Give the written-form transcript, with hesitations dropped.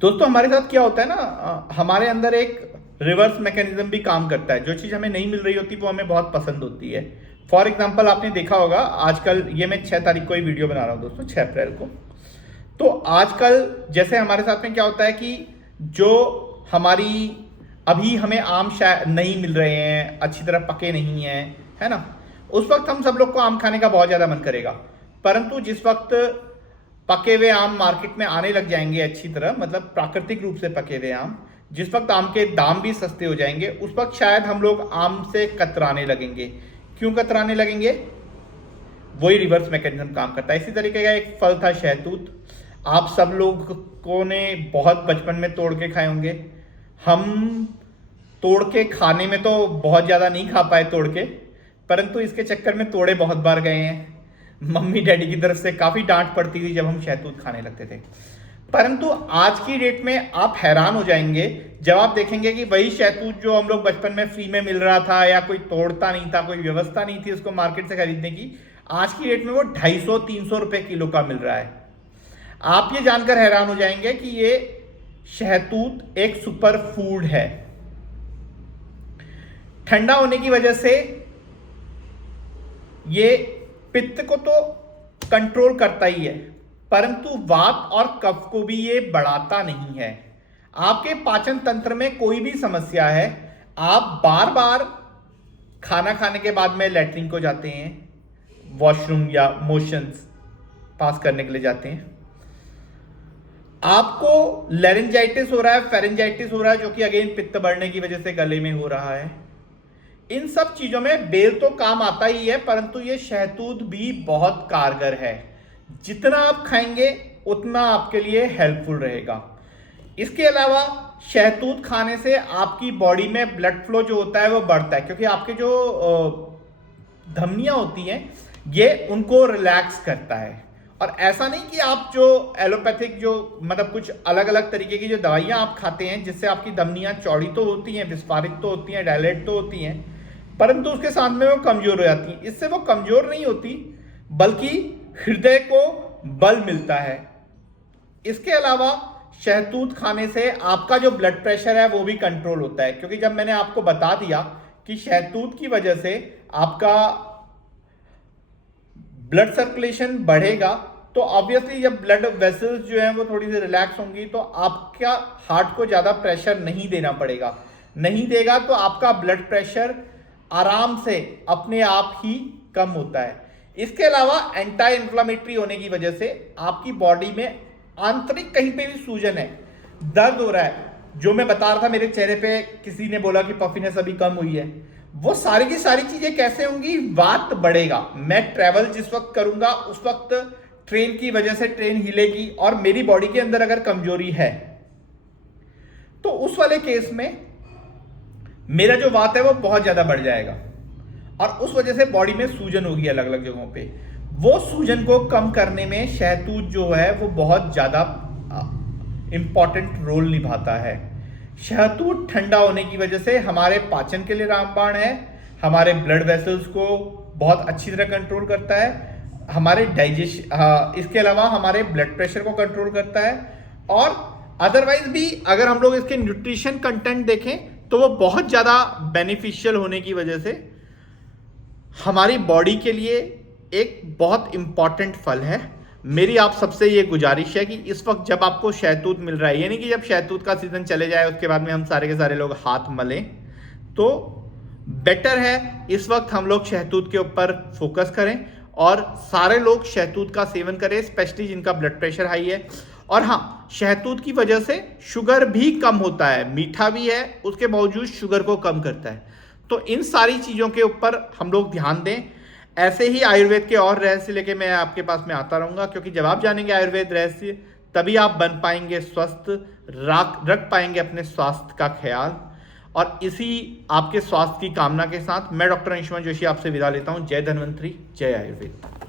दोस्तों हमारे साथ क्या होता है ना, हमारे अंदर एक रिवर्स मैकेनिज्म भी काम करता है। जो चीज़ हमें नहीं मिल रही होती वो हमें बहुत पसंद होती है। फॉर एग्जाम्पल आपने देखा होगा आजकल, ये मैं 6 तारीख को ही वीडियो बना रहा हूँ दोस्तों, 6 अप्रैल को। तो आजकल जैसे हमारे साथ में क्या होता है कि जो हमारी अभी हमें आम शायद नहीं मिल रहे हैं, अच्छी तरह पके नहीं हैं, है ना, उस वक्त हम सब लोग को आम खाने का बहुत ज़्यादा मन करेगा। परंतु जिस वक्त पके हुए आम मार्केट में आने लग जाएंगे अच्छी तरह, मतलब प्राकृतिक रूप से पके हुए आम, जिस वक्त आम के दाम भी सस्ते हो जाएंगे, उस वक्त शायद हम लोग आम से कतराने लगेंगे। क्यों कतराने लगेंगे? वही रिवर्स मैकेनिज्म काम करता है। इसी तरीके का एक फल था शहतूत। आप सब लोगों ने बहुत बचपन में तोड़ के खाए होंगे। हम तोड़ के खाने में तो बहुत ज़्यादा नहीं खा पाए तोड़ के, परंतु इसके चक्कर में तोड़े बहुत बार गए हैं। मम्मी डैडी की तरफ से काफ़ी डांट पड़ती थी जब हम शहतूत खाने लगते थे। परंतु आज की डेट में आप हैरान हो जाएंगे जब आप देखेंगे कि वही शहतूत जो हम लोग बचपन में फ्री में मिल रहा था, या कोई तोड़ता नहीं था, कोई व्यवस्था नहीं थी उसको मार्केट से खरीदने की, आज की डेट में वो 250-300 रुपए किलो का मिल रहा है। आप ये जानकर हैरान हो जाएंगे कि ये शहतूत एक सुपर फूड है। ठंडा होने की वजह से ये पित्त को तो कंट्रोल करता ही है, परंतु वात और कफ को भी ये बढ़ाता नहीं है। आपके पाचन तंत्र में कोई भी समस्या है, आप बार बार खाना खाने के बाद में लैट्रिन को जाते हैं, वॉशरूम या मोशंस पास करने के लिए जाते हैं, आपको लेरिंजाइटिस हो रहा है, फेरेंजाइटिस हो रहा है, जो कि अगेन पित्त बढ़ने की वजह से गले में हो रहा है। इन सब चीजों में बेल तो काम आता ही है, परंतु ये शहतूत भी बहुत कारगर है। जितना आप खाएंगे उतना आपके लिए हेल्पफुल रहेगा। इसके अलावा शहतूत खाने से आपकी बॉडी में ब्लड फ्लो जो होता है वो बढ़ता है, क्योंकि आपके जो धमनियां होती हैं ये उनको रिलैक्स करता है। और ऐसा नहीं कि आप जो एलोपैथिक जो मतलब कुछ अलग अलग तरीके की जो दवाइयां आप खाते हैं जिससे आपकी धमनियां चौड़ी तो होती हैं, विस्फारित तो होती हैं, डायलेट तो होती हैं, परंतु उसके साथ में वो कमजोर हो जाती हैं। इससे वो कमजोर नहीं होती, बल्कि हृदय को बल मिलता है। इसके अलावा शहतूत खाने से आपका जो ब्लड प्रेशर है वो भी कंट्रोल होता है, क्योंकि जब मैंने आपको बता दिया कि शहतूत की वजह से आपका ब्लड सर्कुलेशन बढ़ेगा, तो ऑब्वियसली जब ब्लड वेसल्स जो हैं वो थोड़ी सी रिलैक्स होंगी तो आपका हार्ट को ज़्यादा प्रेशर नहीं देना पड़ेगा। नहीं देगा तो आपका ब्लड प्रेशर आराम से अपने आप ही कम होता है। इसके अलावा एंटी इंफ्लेमेटरी होने की वजह से आपकी बॉडी में आंतरिक कहीं पे भी सूजन है, दर्द हो रहा है, जो मैं बता रहा था मेरे चेहरे पे किसी ने बोला कि पफिनेस अभी कम हुई है, वो सारी की सारी चीजें कैसे होंगी? वात बढ़ेगा। मैं ट्रैवल जिस वक्त करूंगा उस वक्त ट्रेन की वजह से ट्रेन हिलेगी, और मेरी बॉडी के अंदर अगर कमजोरी है तो उस वाले केस में मेरा जो वात है वो बहुत ज्यादा बढ़ जाएगा, और उस वजह से बॉडी में सूजन होगी अलग अलग जगहों पे। वो सूजन को कम करने में शहतूत जो है वो बहुत ज्यादा इंपॉर्टेंट रोल निभाता है। शहतूत ठंडा होने की वजह से हमारे पाचन के लिए रामबाण है, हमारे ब्लड वेसल्स को बहुत अच्छी तरह कंट्रोल करता है, हमारे डाइजेशन, इसके अलावा हमारे ब्लड प्रेशर को कंट्रोल करता है। और अदरवाइज भी अगर हम लोग इसके न्यूट्रिशन कंटेंट देखें तो वो बहुत ज़्यादा बेनिफिशियल होने की वजह से हमारी बॉडी के लिए एक बहुत इंपॉर्टेंट फल है। मेरी आप सबसे ये गुजारिश है कि इस वक्त जब आपको शहतूत मिल रहा है, यानी कि जब शहतूत का सीजन चले जाए उसके बाद में हम सारे के सारे लोग हाथ मलें, तो बेटर है इस वक्त हम लोग शहतूत के ऊपर फोकस करें और सारे लोग शहतूत का सेवन करें, स्पेशली जिनका ब्लड प्रेशर हाई है। और हाँ, शहतूत की वजह से शुगर भी कम होता है, मीठा भी है, उसके बावजूद शुगर को कम करता है। तो इन सारी चीज़ों के ऊपर हम लोग ध्यान दें। ऐसे ही आयुर्वेद के और रहस्य लेके मैं आपके पास में आता रहूँगा, क्योंकि जब आप जानेंगे आयुर्वेद रहस्य तभी आप बन पाएंगे स्वस्थ, रख पाएंगे अपने स्वास्थ्य का ख्याल। और इसी आपके स्वास्थ्य की कामना के साथ मैं डॉक्टर अंशुमन जोशी आपसे विदा लेता हूँ। जय धन्वंतरी, जय आयुर्वेद।